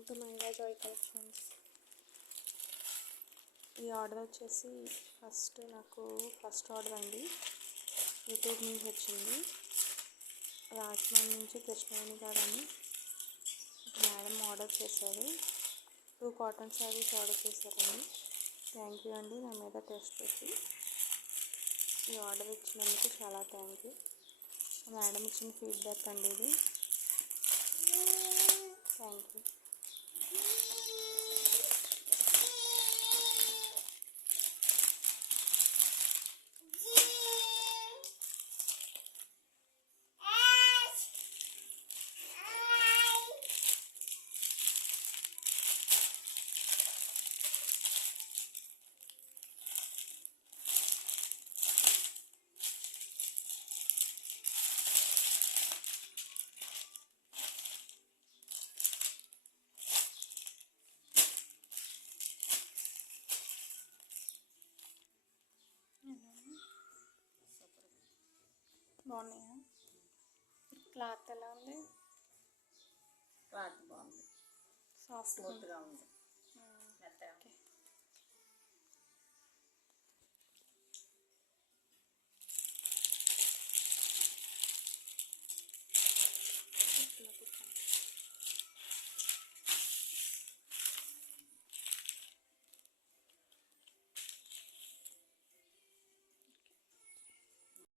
Welcome to Myra joy collections. ఈ order వచ్చేసి first order అండి. యూట్యూబ్ నుంచి వచ్చింది. రాజమండ్రి నుంచి కృష్ణవేణి గారని మేడం ఆర్డర్ చేశారు. 2 కాటన్ శారీస్ ఆర్డర్ చేశారండి. థ్యాంక్ యూ అండి. నా మీద టెస్ట్ చేసి ఈ ఆర్డర్ ఇచ్చినందుకు చాలా థ్యాంక్ యూ. మేడం ఇచ్చిన ఫీడ్బ్యాక్ అండి ఇది. Thank you. బాగున్నాయా? క్లాత్ ఎలా ఉంది? క్లాత్ బాగుంది, సాఫ్ట్గా స్మూత్గా ఉంది.